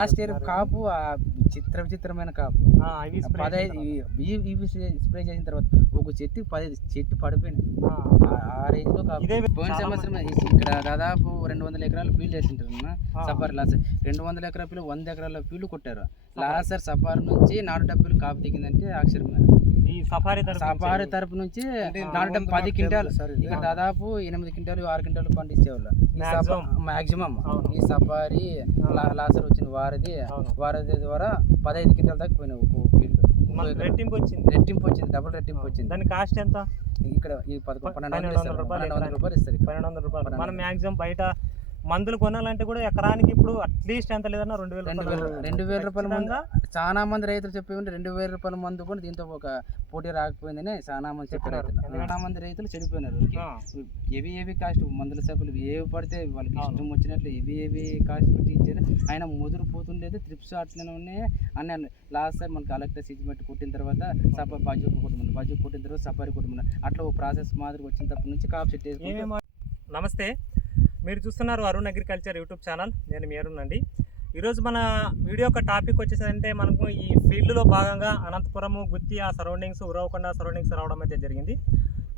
Last year కాపు ఆ చిత్ర విచిత్రమైన కాపు. ఇవి పదహైదు. ఇవి- స్ప్రే చేసిన తర్వాత ఒక చెట్టు పదహైదు చెట్టు పడిపోయింది. ఆ, రేంజ్లో పోయిన సంవత్సరం ఇక్కడ దాదాపు రెండు వందల ఎకరాలు ఫీల్డ్ వేసింటారు. సఫారీ లాస్. రెండు వందల ఎకరాల ఫీల్డ్ వంద ఎకరాల ఫీల్డ్ కొట్టారు. లాస్ట్ సార్ సఫారీ నుంచి నాటు డబ్బులు కాపు దిగిందంటే అక్షరం ఈ సఫారీ తరపు సఫారీ నుంచి తరపు నుంచి అంటే నాటు పది క్వింటాలు. ఇక్కడ దాదాపు ఎనిమిది క్వింటాలు ఆరు క్వింటాలు పండించేవాళ్ళు Maximum. మాక్సిమం. ఈ సఫారీ లాసర్ వచ్చిన వారధి అవును. వారధి ద్వారా పదహైదు క్వింటాల దాకా పోయినాయి మనకు రెట్టింపు వచ్చింది రెట్టింపు వచ్చింది డబుల్ రెట్టింపు వచ్చింది దాని కాస్ట్ ఎంత ఇక్కడ ఈ పదకొండు పన్నెండు వందలు. రూపాయలు పన్నెండు వందల. రూపాయలు ఇస్తారు. పన్నెండు వందల రూపాయలు మనం మ్యాక్సిమం బయట మందులు కొనాలంటే కూడా ఎకరానికి ఇప్పుడు అట్లీస్ట్ ఎంత లేదన్నా రెండు వేల రెండు వేల రెండు వేల రూపాయల మంది చాలా మంది రైతులు చెప్పేవాళ్ళు రెండు వేల రూపాయల మందు కూడా దీంతో ఒక పోటీ రాకపోయిందని చాలా మంది చెప్పారు చాలా మంది రైతులు చెడిపోయినారు. ఏవి ఏవి కాస్ట్ మందుల సభ్యులు ఏవి పడితే వాళ్ళకి. ఇష్టం వచ్చినట్లు ఏవి ఏవి కాస్ట్ పెట్టి ఇచ్చారు. ఆయన ముదురు పోతుండేది త్రిప్స్ అట్లనే ఉన్నాయి అని లాస్ట్ టైం మనకి కలెక్టర్ సిజిమెంట్ కొట్టిన తర్వాత సఫా బాజు కొట్టమని బాజు కొట్టిన తర్వాత సఫారీ కొట్టమని అట్లా ఒక ప్రాసెస్ మాదిరి వచ్చిన తప్పటి నుంచి కాపు సెట్ నమస్తే. మీరు చూస్తున్నారు అరుణ్ అగ్రికల్చర్ యూట్యూబ్ ఛానల్. నేను మీ అరుణ్ అండి. ఈరోజు మన వీడియో యొక్క టాపిక్ వచ్చేసంటే మనకు ఈ ఫీల్డ్లో భాగంగా అనంతపురము గుత్తి ఆ సరౌండింగ్స్ ఉరవకొండ సరౌండింగ్స్ రావడం అయితే జరిగింది.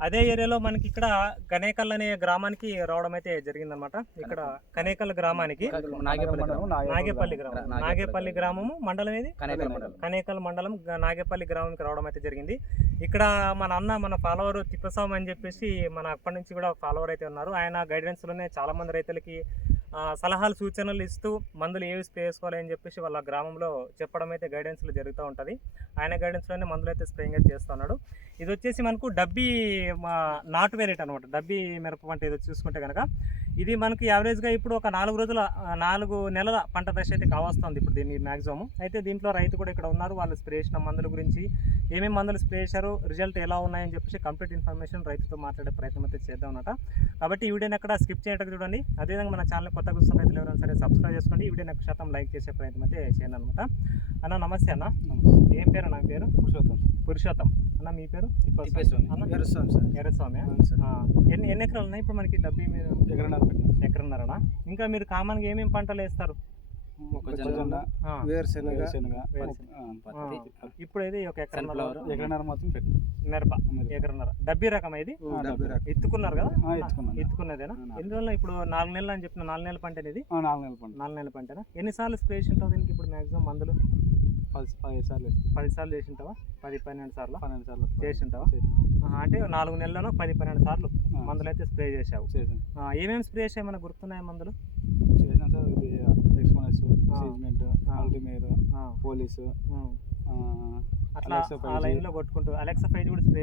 అదే ఏరియాలో మనకి ఇక్కడ కనేకల్ అనే గ్రామానికి రావడం అయితే జరిగిందనమాట ఇక్కడ కనేకల్ గ్రామానికి నాగేపల్లి గ్రామం. నాగేపల్లి గ్రామం. నాగేపల్లి గ్రామము మండలం ఏది? కనేకల్ మండలం. నాగేపల్లి గ్రామంకి రావడం అయితే జరిగింది. ఇక్కడ మన అన్న మన ఫాలోవర్ తిప్పస్వామి అని చెప్పేసి మన అప్పటి నుంచి కూడా ఫాలోవర్ అయితే ఉన్నారు. ఆయన గైడెన్స్లోనే చాలా మంది రైతులకి సలహాలు సూచనలు ఇస్తూ మందులు ఏవి స్ప్రే చేసుకోవాలి అని చెప్పేసి వాళ్ళ గ్రామంలో చెప్పడం అయితే గైడెన్స్లో జరుగుతూ ఉంటుంది. ఆయన గైడెన్స్లోనే మందులు అయితే స్ప్రేయింగ్ అయితే చేస్తున్నాడు ఇది వచ్చేసి మనకు డబ్బీ మా నాటు వెరైటీ అనమాట డబ్బీ మిరప పంట ఇది చూసుకుంటే కనుక ఇది మనకి యావరేజ్గా ఇప్పుడు ఒక నాలుగు రోజుల నాలుగు నెలల పంట దశ అయితే కావస్తుంది ఇప్పుడు దీన్ని మ్యాక్సిమం అయితే దీంట్లో రైతు కూడా ఇక్కడ ఉన్నారు. వాళ్ళు స్ప్రే చేసిన మందుల గురించి ఏమేమి మందులు స్ప్రే చేశారు రిజల్ట్ ఎలా ఉన్నాయని చెప్పేసి కంప్లీట్ ఇన్ఫర్మేషన్ రైతుతో మాట్లాడే ప్రయత్నం అయితే చేద్దాం అన్నమాట. కాబట్టి ఈ వీడియోని ఎక్కడ స్కిప్ చేయటం చూడండి. అదేవిధంగా మన ఛానల్ కొత్తగా వస్తున్న రైతులు ఎవరైనా సరే సబ్స్క్రైబ్ చేసుకోండి. ఈ వీడియోని శాతం లైక్ చేసే ప్రయత్నం అయితే చేయండి అనమాట అన్న నమస్తే అన్న. ఏం పేరు? నా పేరు? పురుషోత్తం పురుషోత్తం. అన్న మీ పేరు? ఎర్రస్వామి సార్. ఎన్ని ఎన్ని ఎకరాలు ఉన్నాయి? ఇప్పుడు మనకి డబ్బీ మీరు ఎకరన్నర. పెట్టినాం ఎకరన్నారా ఇంకా మీరు కామన్గా ఏమేమి పంటలు వేస్తారు? మొక్కజొన్న వేరుశెనగ. ఇప్పుడు ఇది ఒక ఎకరన్నర మిరప. ఎకరన్నర. డబ్బీ రకం. ఇది. ఎత్తుకున్నారు కదా. ఎత్తుకున్నదేనా. ఎందువల్ల ఇప్పుడు నాలుగు నెలలు అని చెప్పిన నాలుగు నెలల పంట ఇది? నాలుగు నెలల పంట. నాలుగు నెలల పంటనా? ఎన్నిసార్లు స్ప్రే దీనికి ఇప్పుడు మాక్సిమం మందులు? పది పదిహేను సార్లు. పది సార్లు చేసింటావా పది పన్నెండు సార్లు పన్నెండు సార్లు చేసింటావా చేసాం. ఆహా, అంటే నాలుగు నెలలను పది పన్నెండు సార్లు మందులు అయితే స్ప్రే చేసావు చేసాం ఏమేమి స్ప్రే చేసాయి మనకు గుర్తున్నాయి మందులు చేసాం సార్ ఇది ఎక్స్పోనస్. సీజ్మెంట్. అల్టిమేర్ పోలీసు అట్లా ఆ కొట్టుకుంటూ అలెక్సా ఫైవ్ కూడా స్ప్రే.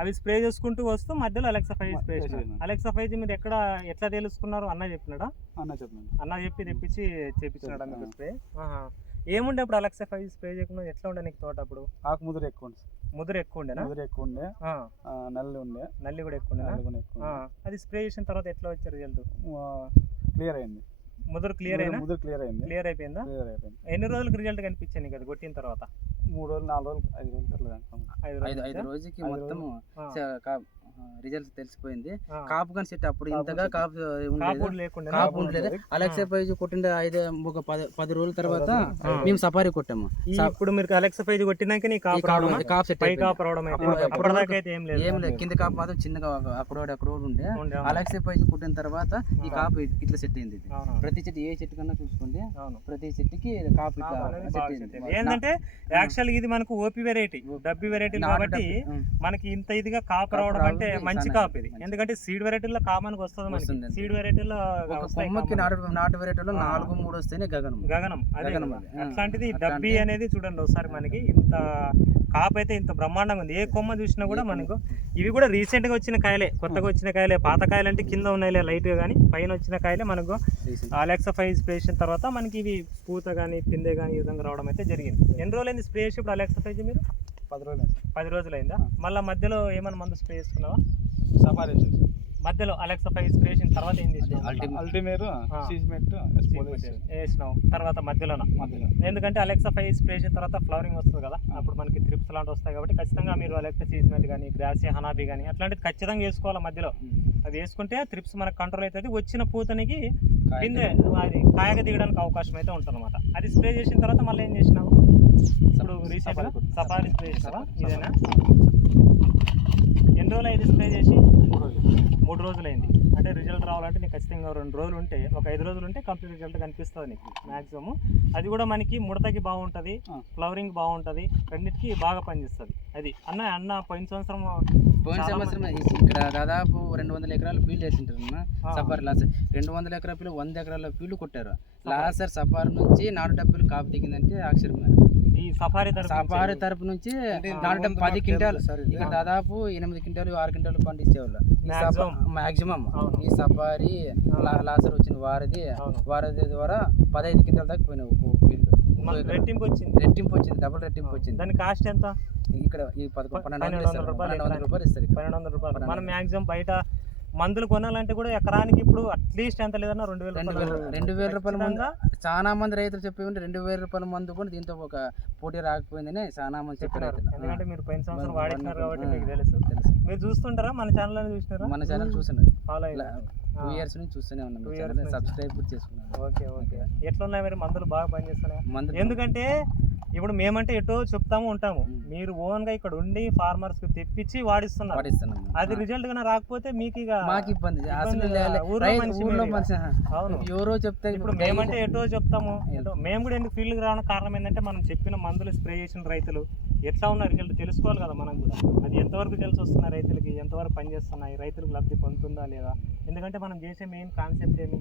అవి స్ప్రే చేసుకుంటూ వస్తూ మధ్యలో అలెక్సా మ- స్ప్రే. అలెక్సా ఫైవ్ మీరు ఎక్కడ ఎట్లా తెలుసుకున్నారు అన్న చెప్పినాడా అన్న అన్న చెప్పి తెప్పించి చేపించినాడా మీకు ఆ. స్ప్రే. ఏముండే అప్పుడు అలెక్సా ఫైవ్ స్ప్రే చేయకుండా ఎట్లా ఉండే నీకు తోట అప్పుడు? ఆకు ముదురు ఎక్కువ సార్. ముద్ర ఎక్కువ ఉండేనా? ముదురు ఎక్కువ ఉండే. నల్లి ఉండే. నల్లి కూడా ఎక్కువ ఆ, అది స్ప్రే చేసిన తర్వాత ఎట్లా వచ్చే రిజల్ట్ క్లియర్ అయింది. ముద్ర క్లియర్ అయినా? ముదురు క్లియర్ అయింది. క్లియర్ అయిపోయిందా? క్లియర్ అయిపోయింది. ఎన్ని రోజులకు రిజల్ట్ కనిపించింది నీకు అది కొట్టిన తర్వాత? మూడు రోజులు నాలుగు రోజులు ఐదు రోజులు. ఐదు రోజుకి మొత్తం రిజల్ట్స్ తెలిసిపోయింది. కాపు కానీ సెట్ అప్పుడు ఇంతగా. కాపు కాపు ఉండలేదు. అలెక్సా పైజ్ కొట్టిండే ఐదు ఒక పది రోజుల తర్వాత. మేము సఫారీ కొట్టాము ఇప్పుడు మీరు అలెక్సా ఫైవ్ కొట్టినాక కాపు సెట్ ఏం లేదు ఏం లేదు కింద కాపు మాత్రం చిన్నగా అక్కడోడు అక్కడోడు ఉండే. అలెక్సా పైజ్ కొట్టిన తర్వాత ఈ. కాపు ఇట్- ఇట్లా సెట్ అయింది ప్రతి చెట్టు ఏ చెట్టు కన్నా చూసుకోండి. ప్రతి చెట్టుకి కాపు. ఏంటంటే యాక్చువల్ ఇది మనకు ఓపీ వెరైటీ డబ్బి వెరైటీ కాబట్టి. మనకి ఇంత ఇదిగా కాపు కాపు రావడం అంటే రావడం మంచి కాపు ఇది. ఎందుకంటే సీడ్ వెరైటీలో కామన్కి వస్తుంది మనకి. సీడ్ వెరైటీలో కొమ్మకి. నాటు నాటు వెరైటీలో. నాలుగు మూడు వస్తేనే గగనం గగనం. అట్లాంటిది అట్లా డబ్బి అంటే- అనేది చూడండి ఒకసారి మనకి. ఇంత కాపు అయితే ఇంత బ్రహ్మాండంగా ఉంది. ఏ కొమ్మ చూసినా కూడా. మనకు ఇవి కూడా రీసెంట్గా వచ్చిన కాయలే. కొత్తగా వచ్చిన కాయలే. పాత కాయలు అంటే కింద ఉన్నాయిలే లైట్గా కానీ పైన వచ్చిన కాయలే మనకు అలెక్సా ఫైవ్ స్ప్రే చేసిన తర్వాత మనకి ఇవి పూత కానీ పిందె కానీ ఈ విధంగా రావడం అయితే జరిగింది. ఎన్ని రోజులైంది స్ప్రే చేసి ఇప్పుడు అలెక్సా ఫైవ్ మీరు? పది రోజులు అయింది. పది రోజులైందా? మళ్ళీ మధ్యలో ఏమైనా మందు స్ప్రే చేసుకున్నావా? సఫారీ చేసి మధ్యలో అలెక్సా ఫైవ్ స్ప్రే చేసిన తర్వాత ఏం చేసినావు ultimate. అల్టిమేర్ వేసినావు. తర్వాత మధ్యలోన? మధ్యలో. ఎందుకంటే అలెక్సా ఫైవ్ స్ప్రే చేసిన తర్వాత ఫ్లవరింగ్ వస్తుంది కదా అప్పుడు మనకి త్రిప్స్ లాంటి వస్తాయి కాబట్టి ఖచ్చితంగా మీరు అలెక్సా సీజ్మెంట్ కానీ గ్రాసియా హనాబీ కానీ అట్లాంటిది ఖచ్చితంగా వేసుకోవాలి మధ్యలో? అది వేసుకుంటే త్రిప్స్ మనకు కంట్రోల్ అవుతుంది. వచ్చిన పూతనికి అది కాయగా దిగడానికి అవకాశం అయితే ఉంటుంది అనమాట అది స్ప్రే చేసిన తర్వాత మళ్ళీ ఏం చేసినావు? ఇప్పుడు రీసెంట్గా. Safari spray Safari. ఇదేనా? ఎన్ని రోజులు అయింది స్ప్రే చేసి? మూడు రోజులు. మూడు రోజులు అయింది అంటే రిజల్ట్ రావాలంటే నీకు ఖచ్చితంగా రెండు రోజులు ఉంటే ఒక ఐదు రోజులు ఉంటే కంప్లీట్ రిజల్ట్ కనిపిస్తుంది నీకు మ్యాక్సిమం అది కూడా మనకి ముడతకి బాగుంటుంది. ఫ్లవరింగ్ బాగుంటుంది రెండింటికి బాగా పనిచేస్తుంది. అది అన్న అన్న పోయిన సంవత్సరం పోయిన సంవత్సరం ఇక్కడ దాదాపు రెండు వందల ఎకరాలు ఫీల్డ్ అన్న ఆ. సఫారీ లాస్ రెండు వందల ఎకరాల ఫీల్డ్ వంద ఎకరాల ఫీల్డ్ కొట్టారు. లాసర్ సఫారీ నుంచి నాటు డబ్బులు కాపు దిగిందంటే అక్షరం ఈ సఫారీ తరఫు సఫారీ తరపు నుంచి డబ్బు పది క్వింటాలు సార్ ఇక్కడ దాదాపు ఎనిమిది క్వింటాలు ఆరు క్వింటాలు పండించేవాళ్ళు Maximum. మాక్సిమం. ఈ సఫారీ లాసర్ వచ్చిన వారిది. అవును. వారిది ద్వారా పదహైదు క్వింటాల దాకా పోయినాయి రెట్టింపు వచ్చింది. రెట్టింపు వచ్చింది డబుల్ రెట్టింపు వచ్చింది. దాని కాస్ట్ ఎంత? ఇక్కడ ఈ పదకొండు పన్నెండు వందలు రూపాయలు పన్నెండు వందల రూపాయలు ఇస్తారు. పన్నెండు వందల రూపాయలు. మనం వందలు. మ్యాక్సిమం బయట మందులు కొనాలంటే కూడా ఎకరానికి ఇప్పుడు అట్లీస్ట్ ఎంత లేదన్నా రెండు వేల రెండు వేల రూపాయలు రెండు వేల రూపాయల మందు చాలా మంది రైతులు చెప్పి ఉంటే రెండు వేల రూపాయల మందు కూడా దీంతో ఒక పోటీ రాకపోయిందని చాలా మంది చెప్పారు. ఎందుకంటే మీరు పోయిన సంవత్సరం మన- కాబట్టి మీకు తెలుసు. తెలుసు. మీరు చూస్తుంటారా? మన ఛానల్ చూసినారా? మన ఛానల్ చూస్తున్నది ఫాలో అయ్యారా టూ ఇయర్స్ నుంచి చూస్తూనే ఉన్నాం. సబ్స్క్రైబ్ కూడా చేసుకున్నాను ఓకే ఓకే ఎట్లున్నాయి మరి మందులు బాగా పనిచేస్తున్నాయి? ఎందుకంటే ఇప్పుడు మేమంటే ఎటో చెప్తాము ఉంటాము. మీరు ఓన్గా ఇక్కడ ఉండి ఫార్మర్స్కి తెప్పించి వాడిస్తున్నారు. అది రిజల్ట్ గానే రాకపోతే మీకు ఇక మాకు ఇబ్బంది. అవును. ఎవరో చెప్తే ఇప్పుడు మేమంటే ఎటో చెప్తాము? మేము కూడా ఎందుకు ఫీల్డ్కి రావడానికి కారణం ఏంటంటే మనం చెప్పిన మందులు స్ప్రే చేసిన రైతులు ఎట్లా ఉన్న రిజల్ట్ తెలుసుకోవాలి కదా మనం కూడా. అది ఎంతవరకు తెలిసి వస్తున్న రైతులకి ఎంతవరకు పనిచేస్తున్నాయి రైతులకు లబ్ధి పొందుతుందా లేదా? ఎందుకంటే మనం చేసే మెయిన్ కాన్సెప్ట్ ఏమి?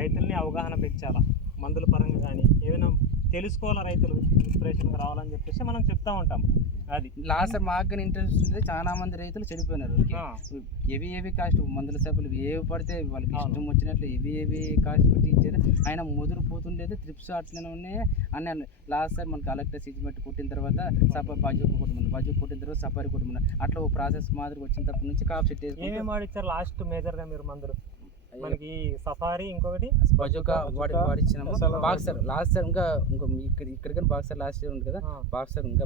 రైతుల్ని అవగాహన పెంచాలా? మందుల పరంగా కానీ ఏదైనా తెలుసుకోవాలా రైతులు? ఇన్స్పిరేషన్గా రావాలని చెప్పేసి మనం చెప్తా ఉంటాం. అది. లాస్ట్ మాకు ఇంట్రెస్ట్ ఉంది చాలా మంది రైతులు చెడిపోయినారు. ఏవి ఏవి కాస్ట్ మందుల సబ్బులు ఏవి పడితే వాళ్ళకి. ఇష్టం వచ్చినట్లు ఏవి ఏవి కాస్ట్ పెట్టి ఇచ్చారు. ఆయన ముదురు పోతుండేది త్రిప్స్ అట్లనే ఉన్నాయి. అన్న లాస్ట్ టైం మనకి కలెక్టర్ సిజిమెట్ కొట్టిన తర్వాత సఫా బాజు కొట్టమని బాజు కొట్టిన తర్వాత సఫారీ కొట్టమని అట్లా ఒక ప్రాసెస్ మాదిరి వచ్చిన తప్పటి నుంచి కాప్ సెట్ లాస్ట్ మేజర్గా మీరు మందులు? మనకి సఫారీ ఇంకొకటి బజోకా బాక్సర్ లాస్ట్ ఇయర్ ఇంకా ఇంకా ఇక్కడ ఇక్కడ కానీ బాక్సర్ లాస్ట్ ఇయర్ ఉంది కదా బాక్సర్ ఇంకా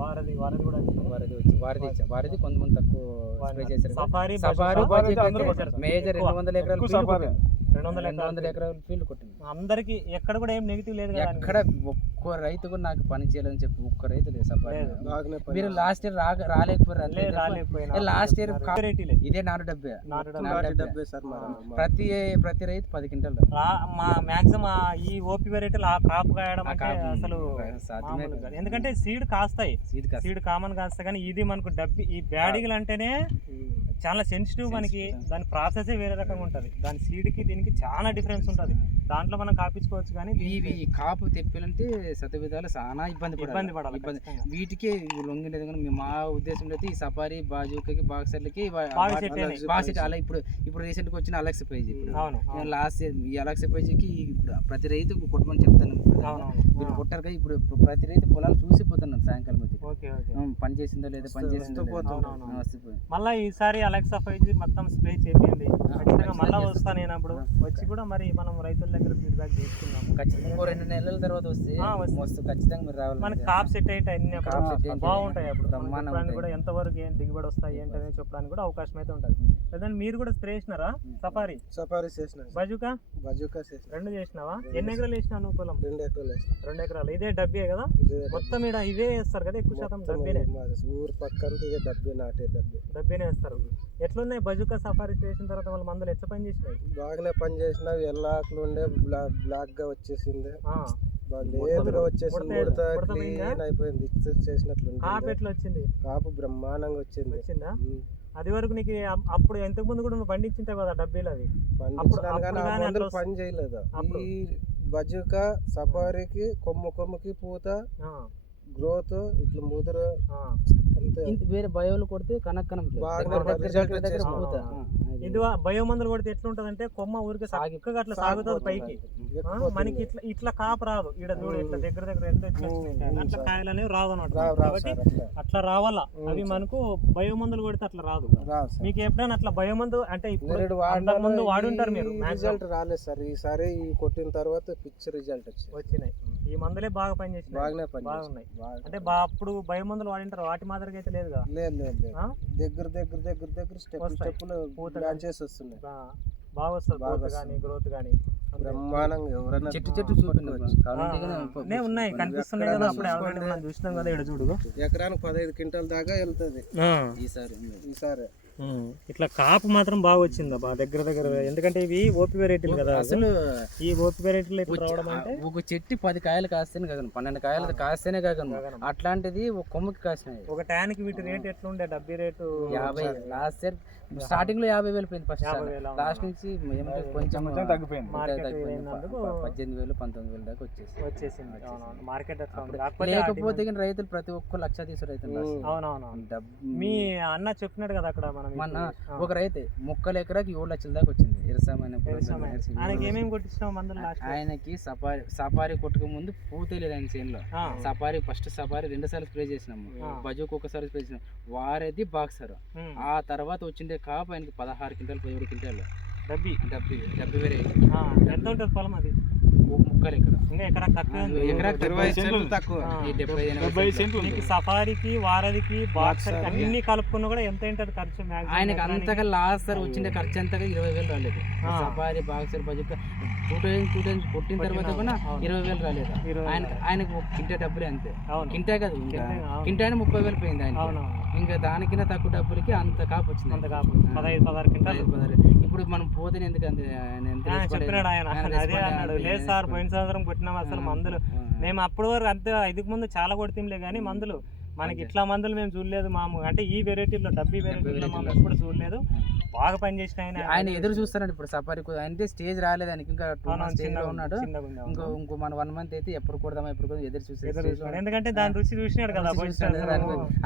వారధి వారధి కూడా. వారిది వచ్చి వారిది వారిది కొంతమంది తక్కువ స్ప్రే చేశారు. Safari safari. మేజర్ రెండు వందల ఎకరాలు. రెండు వందల ఎకరాలు. ఫీల్డ్ కొట్టింది. అందరికి ఎక్కడ కూడా ఏం నెగిటివ్ లేదు ఎక్కడ ఒక్క రైతు కూడా నాకు పని చేయాలని చెప్పి ఒక్క రైతు లేదు పని. మీరు లాస్ట్ ఇయర్ రాక రాలేకపోయారు కా- వెరైటీలే ఇదే నాటు డబ్బే. సార్. ప్రతి ప్రతి రైతు పది క్వింటాలు. మా మాక్సిమం ఈ ఓపి వెరైటీలు ఆ కాపు కాయడం అసలు. ఎందుకంటే సీడ్ కాస్తాయి. సీడ్ కామన్ కాస్తాయి కానీ ఇది మనకు డబ్బి ఈ బ్యాడిగలు అంటేనే చాలా సెన్సిటివ్ మనకి. దాని ప్రాసెసే వేరే రకంగా ఉంటుంది. దాని సీడ్కి దీనికి చాలా డిఫరెన్స్ ఉంటుంది. దాంట్లో మనం కాపించుకోవచ్చు కానీ ఇవి కాపు తెప్పాలంటే విధాలు చాలా ఇబ్బంది. ఇబ్బంది పడాలి ఇబ్బంది. వీటికి లొంగిలేదు కానీ మీ- ఉద్దేశంలో అయితే ఈ సఫారీ బాజుకకి బాక్సర్లకి బాగా సెట్ అయినాయి. బాగా సెట్ అలా ఇప్పుడు ఇప్పుడు రీసెంట్గా వచ్చిన అలెక్స్ పేజ్ ఇప్పుడు. లాస్ట్ ఈ అలెక్స్ పేజ్కి ఇప్పుడు ప్రతి రైతు కొట్టమని చెప్తాను ఆ. కొట్టారు కదా ఇప్పుడు ప్రతి రైతు పొలాలు చూసిపోతున్నారు సాయంకాలం అయితే పని చేసిందో లేదా పని చేసిందో మళ్ళీ ఈసారి అలెక్సా ఫైవ్ మొత్తం స్ప్రే చేయండి ఖచ్చితంగా మళ్ళీ చేస్తాం. వస్తా నేను అప్పుడు వచ్చి కూడా మరి మనం రైతుల దగ్గర ఫీడ్బ్యాక్ తీసుకుందాము ఖచ్చితంగా రెండు నెలల తర్వాత వస్తే. మస్తు ఖచ్చితంగా మీరు రావాలి మనకి కాప్ సెట్ అయితే అన్ని బాగుంటాయి అప్పుడు. ఉంటాయి. కూడా ఎంతవరకు ఏం దిగుబడి వస్తాయి ఏంటి అనేది చెప్పడానికి కూడా అవకాశం అయితే ఉంటుంది. లేదంటే మీరు కూడా స్ప్రే చేసినారా సఫారీ. సఫారీ చేసిన. బజుకా? బజుకా చేసిన. రెండు చేసినావా? ఎన్ని ఎకరాలు వేసినావు నువ్వు పొలం? రెండు ఎకరాలు వేసిన. రెండు ఎకరాలు. ఇదే డబ్బే కదా? మొత్తం ఈడ ఇవే వేస్తారు కదా? ఎక్కువ శాతం డబ్బేనే. ఊరు పక్కంతా ఇదే డబ్బే నాటే డబ్బే. డబ్బేనే వేస్తారు. ఎట్లున్నాయి బజుకా సఫారీ చేసిన తర్వాత వాళ్ళ మందులు? ఎట్లా పని చేసినాయి బాగానే పని చేసిన ఎల్లాకులు ఉండే బ్లాక్ బ్లాక్గా వచ్చేసింది. ముడత-? క్లీన్ అయిపోయింది చేసినట్లు కాపు. ఎట్లా వచ్చింది కాపు బ్రహ్మాండంగా వచ్చింది వచ్చిందా. అది వరకు నీకు అప్- అప్పుడు ఎంతకు ముందు కూడా నువ్వు పండించుంటావు కదా డబ్బీలు అవి పండించడానికి పని చేయలేదు. ఈ బజుక సఫారీకి కొమ్ము కొమ్ముకి పూత గ్రోత్ ఇట్లా ముదురు ఆ. అంతే. ఇంత వేరే బయోలు కొడితే కనక్ కనపట్లేదు. బాగా దగ్గర దగ్గర result దగ్గర దగ్గర వచ్చేసింది. పూత. ఆ. ఆ, అది. ఇది బయో మందులు కొడితే ఎట్లుంటదంటే కొమ్మ ఊరికి సాగి- చక్కగా అట్లా సాగుతుంది పైకి. మనకి ఇట్లా ఇట్లా కాపు రాదు. ఈడ చూడు ఇట్లా దగ్గర దగ్గర ఎంత అట్లా. కాయలు అనేవి రాదు అన్నమాట. కాబట్టి అట్లా. రావాలా? అవి. మనకు బయో మందులు కొడితే అట్లా రాదు. మీకు ఎప్పుడైనా అట్లా బయో మందు అంటే ఇప్పుడు ముందు వాడుంటారు మీరు. రిజల్ట్ రాలేదు సార్. ఈసారి ఈ కొట్టిన తర్వాత పిచ్ రిజల్ట్ వచ్చింది. వచ్చినాయి. ఈ మందులే బాగా పనిచేసినాయి బాగానే పని బాగున్నాయి బాగా. అంటే బా అప్పుడు భయ మందులు వాడింటారు వాటి మాదిరిగా అయితే లేదు కదా? లేదు లేదు? దగ్గర దగ్గర దగ్గర దగ్గర స్టెప్ పూత బ్రాంచెస్ వస్తున్నాయి. బా- బాగా వస్తుంది బాగా. కానీ గ్రోత్ కానీ బ్రహ్మాండంగా ఎవరైనా చెట్టు చెట్టు నే ఉన్నాయి. కనిపిస్తున్నాయి కదా అప్పుడే. ఆల్రెడీ మనం చూసినాం కదా ఇక్కడ చూడు. ఎకరానికి పదహైదు క్వింటాల దాకా వెళ్తుంది. ఈసారి ఈసారి. ఇట్లా కాపు మాత్రం బాగా వచ్చింది బా దగ్గర దగ్గర. ఎందుకంటే ఇవి ఓపి వెరైటీలు కదా అసలు ఈ ఓపి వెరైటీలు ఇట్లా రావడం అంటే? ఒక చెట్టు పది కాయలు కాస్తేనే కాగను పన్నెండు కాయలు కాస్తేనే కాగను అట్లాంటిది ఒక కొమ్మకి కాసినాయి. ఒక ట్యాన్కి వీటి రేట్ ఎట్లా ఉండే డబ్బీ రేటు యాభై లాస్ట్ ఇయర్ స్టార్టింగ్లో యాభై వేలు పోయింది ఫస్ట్. లాస్ట్ నుంచి కొంచెం తగ్గిపోయింది. పద్దెనిమిది వేలు పంతొమ్మిది వేలు దాకా వచ్చేసి వచ్చేసింది. అవునవును. మార్కెట్ లేకపోతే కానీ రైతులు ప్రతి ఒక్క లక్ష తీసు రైతులు డబ్బు మీ అన్న చెప్పినాడు కదా అక్కడ మనం మన ఒక రైతే ముక్కలు ఎకరాకి ఏడు లక్షల దాకా వచ్చింది? ఆయనకి ఆయనకి సఫారీ సఫారీ కొట్టుకు ముందు పూతేలేదు ఆయన చేనులో. సఫారీ ఫస్ట్ సఫారీ రెండు సార్లు స్ప్రే చేసినాము. బజోక్ ఒకసారి స్ప్రే చేసినాం వారేది బాక్సర్. ఆ తర్వాత వచ్చిండే కాపు ఆయనకి పదహారు క్వింటాలు పదిహేడు క్వింటాలు. డబ్బీ డెబ్బై డెబ్బై వేరే. ఆ, ఎంత ఉంటుంది పొలం అది? ముక్కలు ఎకరా. ఇంకా ఎక్కడ తక్కువ ఉంది. ఎకరాకి ఇరవై సెంట్లు తక్కువ. సఫారీకి వారధికి బాక్సర్ బాక్సర్. అన్ని కలుపుకున్నా కూడా ఎంత ఉంటుంది ఖర్చు ఆయనకి? అంతగా లాస్ట్ సార్ వచ్చిండే ఖర్చు అంతగా ఇరవై వేలు రాలేదు. సఫారీ బాక్సర్ బజోక్ టూ టైమ్స్ టూ టైమ్స్ కొట్టిన తర్వాత కూడా. ఇరవై వేలు రాలేదు. ఆయన ఆయనకు ఒక కింటా డబ్బులే అంతే. అవును. కింటా కాదు ఇంకా కింటా, ముప్పై వేలు పోయింది ఆయన ఇంకా దానికన్నా తక్కువ డబ్బులకి అంత కాపు వచ్చింది. అంత కాపు పదహైదు పదహారు పదహైదు, పదహారు. ఇప్పుడు మనం పోతే ఎందుకు చెప్పినాడు ఆయన. అదే అన్నాడు. లేదు సార్ పోయిన సంవత్సరం కొట్టినాం అసలు మందులు. మేము అప్పటి వరకు అంతే ఐదుకు ముందు చాలా కొడితేంలే కానీ మందులు. మనకి ఇట్లా మందులు మేము చూడలేదు మాము. అంటే ఈ వెరైటీలో డబ్బీ వెరైటీలో మనం ఎప్పుడు చూడలేదు. బాగా పనిచేసిన ఆయన ఆయన ఎదురు చూస్తారండి ఇప్పుడు సఫారీ అంటే స్టేజ్ రాలేదు ఆయనకి ఇంకా టూ మంత్స్ స్టేజ్లో ఉన్నాడు. ఇంకో ఇంకో మన వన్ మంత్ అయితే ఎప్పుడు కొడదామా ఎప్పుడు కొడదాం ఎదురు చూసే ఎదురు stage లో చూస్తున్నాడు. ఎందుకంటే దాని రుచి చూసినాడు కదా చూస్తాడు.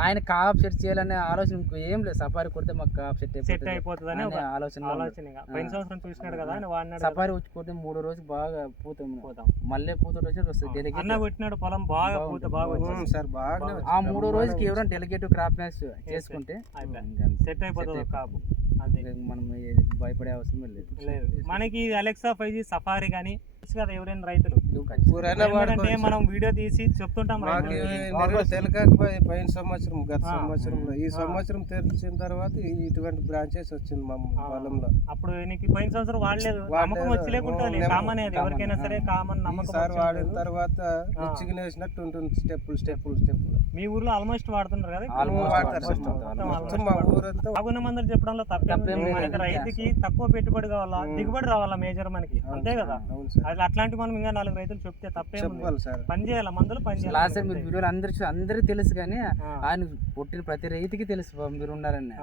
ఆయన కాప్ సెట్ చేయాలనే ఆలోచన ఇంకో ఏం లేదు. సఫారీ కొడితే మాకు కాప్ సెట్ సెట్ అయిపోతుంది ఆలోచన ఆలోచన. పోయిన సంవత్సరం చూసినాడు కదా ఆయన. సఫారీ వచ్చి కొడితే మూడో రోజు బాగా పూత. పోతాం. మళ్ళీ పూత వచ్చి వస్తుంది అన్న కొట్టినాడు పొలం బాగా పూత బాగా వచ్చింది సార్ బాగానే ఆ మూడో రోజుకి ఎవరైనా డెలిగేటివ్ క్రాప్ మ్యాచ్ చేసుకుంటే. సెట్ అయిపోతుంది. కాపు. మనం భయపడే అవసరం లేదు. లేదు. మనకి అలెక్సా ఫైవ్ జీ సఫారీ కానీ కదా ఎవరైనా రైతులు? ఎందుకంటే మనం వీడియో తీసి చెప్తుంటాం తెలియకపోయి పోయిన సంవత్సరం గత. సంవత్సరంలో ఈ సంవత్సరం తెలిసిన తర్వాత ఇటువంటి బ్రాంచెస్ వచ్చింది మా. పొలంలో. అప్పుడు నీకు పోయిన సంవత్సరం వాడలేదు. నమ్మకం వచ్చి. కామన్ అది. ఎవరికైనా సరే కామన్ నమ్మకం వాడిన. తర్వాత వేసినట్టు ఉంటుంది. స్టెప్పులు స్టెప్పులు స్టెప్పులు. మీ ఊర్లో ఆల్మోస్ట్ వాడుతున్నారు కదా బాగున్న మందులు చెప్పడంలో తప్పేం. మనకి రైతుకి తక్కువ పెట్టుబడి కావాలా? ఉమ్. దిగుబడి రావాలా మేజర్ మనకి? అంతే కదా? అది అట్లాంటి మనం ఇంకా నాలుగు రైతులు చెప్తే తప్పేం పని చేయాలి? మందులు పని చేయాలి? మీరు వీడియోలు అందరికీ తెలుసు కానీ ఆ, ఆయన పుట్టిన ప్రతి రైతుకి తెలుసు మీరు ఉన్నారని.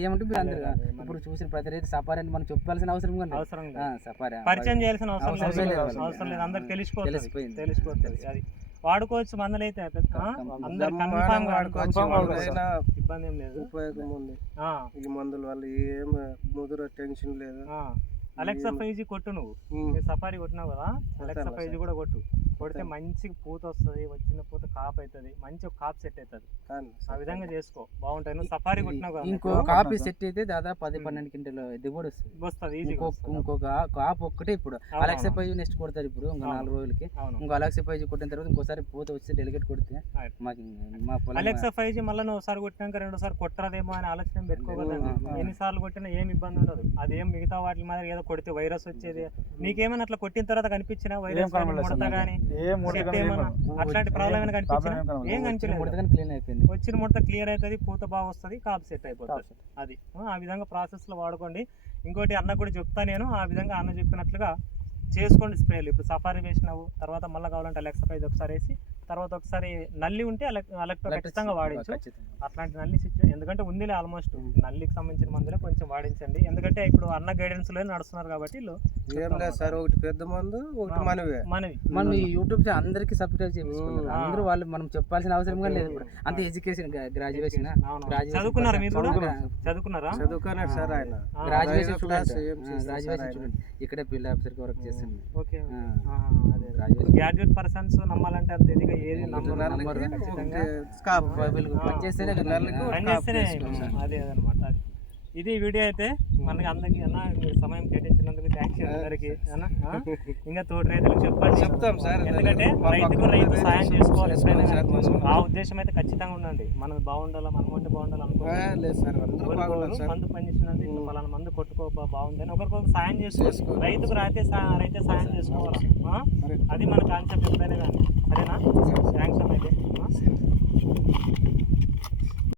ఏమంటే మీరు అందరు? ఇప్పుడు చూసిన ప్రతి రైతు సఫారీ అని మనం చెప్పాల్సిన అవసరం కూడా లేదు. అవసరం సఫారీ పరిచయం చేయాల్సిన అవసరం లేదు. అవసరం లేదు. అందరికి తెలిసిపోయింది. తెలిసిపోతుంది. అది. వాడుకోవచ్చు మందులు అయితే ఇబ్బంది ఏం లేదు. ఉపయోగం ఉంది. ఈ మందుల వల్ల ఏం ముదురు టెన్షన్ లేదు. అలెక్సా ఫైవ్ జీ కొట్టు నువ్వు. సఫారీ కొట్టినావు కదా? అలెక్సా ఫైవ్ జీ కూడా కొట్టు. కొడితే మంచి పూత వస్తుంది వచ్చిన పూత కాప్ అవుతుంది మంచి ఒక కాప్ సెట్ అవుతుంది ఆ విధంగా చేసుకో. బాగుంటుంది నువ్వు సఫారీ కొట్టినావు కదా? ఇంకో కాపీ సెట్ అయితే దాదాపు పది పన్నెండు క్వింటల్ దిగుబడి వస్తుంది. వస్తుంది ఇంకో ఇంకొక కాపు ఒక్కటే ఇప్పుడు. అలెక్సా. పైజ్ నెక్స్ట్ కొడతారు ఇప్పుడు ఇంకా నాలుగు రోజులకి. ఇంకో అలెక్సా పైజ్ కొట్టిన తర్వాత ఇంకోసారి పూత వచ్చి డెలిగేట్ కొడితే. మాకు మా అలెక్సా ఫైవ్ జీ మళ్ళీ నువ్వు ఒకసారి కొట్టినాక రెండోసారి కొట్టరాదేమో అని ఆలోచన పెట్టుకోకూడదు ఆ. ఎన్నిసార్లు కొట్టినా ఏం ఇబ్బంది ఉండదు. అదేం మిగతా వాటి మాదిరి ఏదో కొడితే వైరస్ వచ్చేది. నీకేమైనా అట్లా కొట్టిన తర్వాత కనిపించినా వైరస్ ముడత కానీ. అట్లాంటి ప్రాబ్లం ఏమైనా కనిపించినా? ఏం కనిపించలేదు. వచ్చిన ముడత క్లియర్ అవుతుంది పూత బాగా వస్తుంది కాపు సెట్ అయిపోతుంది. అది. ఆ, విధంగా ప్రాసెస్లో వాడుకోండి. ఇంకోటి అన్న కూడా చెప్తా నేను ఆ విధంగా అన్న చెప్పినట్లుగా చేసుకోండి స్ప్రేలు. ఇప్పుడు సఫారీ వేసినావు తర్వాత మళ్ళీ కావాలంటే అలెక్సా ఫైజ్ ఒకసారి వేసి తర్వాత ఒకసారి నల్లి ఉంటే అలెక్ అలెక్టో ఖచ్చితంగా వాడించు. అట్లాంటి నల్లి సిచ్యువేషన్ ఎందుకంటే ఉందిలే ఆల్మోస్ట్ నల్లికి సంబంధించిన మందులే కొంచెం వాడించండి. ఎందుకంటే ఇప్పుడు అన్న గైడెన్స్లో నడుస్తున్నారు కాబట్టి ఏం లేదు సార్ ఒకటి పెద్ద మందు ఒకటి మనవే. మనవి. మనం ఈ యూట్యూబ్ అందరికి సబ్స్క్రైబ్ చేపించుకున్నారు ఆ. అందరూ వాళ్ళు మనం చెప్పాల్సిన అవసరం కూడా లేదు ఇప్పుడు. అంత ఎడ్యుకేషన్ గ్రాడ్యుయేషన్ చదువుకున్నారా మీరు కూడా. చదువుకున్నారా? చదువుకున్నాడు సార్ ఆయన. Graduation graduation? స్టూడెంట్ ఇక్కడే ఫీల్డ్ ఆఫీసర్ వర్క్ చేస్తుంది ఓకే గ్రాడ్యుయేట్ పర్సన్స్ నమ్మాలంటే అంత ఇదిగా ఏది నంబర్ ఖచ్చితంగా. ఒకటి స్కార్ఫ్ వీళ్ళు పని చేస్తేనే కదా నెలకి పని కాపు చేస్తేనే చేసుకోవాలి సార్. అదే అదనమాట అది. ఇది వీడియో అయితే మనకి అందరికీ అన్న సమయం కేటాయించినందుకు థ్యాంక్స్ అందరికి ఇంకా తోటి రైతులకు చెప్పండి. చెప్తాం సార్ ఎందుకంటే రైతుకు రైతు సాయం చేసుకోవాలి ఎప్పుడైనా ఆ ఉద్దేశం అయితే ఖచ్చితంగా ఉండండి మనం బాగుండాలా మనం ఉంటే బాగుండాలి అనుకోవాలి మందు పనిచేసినది పలానా మందు కొట్టుకోబా బాగుందని ఒకరికొకరు సాయం చేసుకో రైతుకు రైతే రైతే సాయం చేసుకోవాలి? అది మన కాన్సెప్ట్ ఎప్పుడైనా కానీ. సరేనా? థ్యాంక్స్ అన్న అయితే.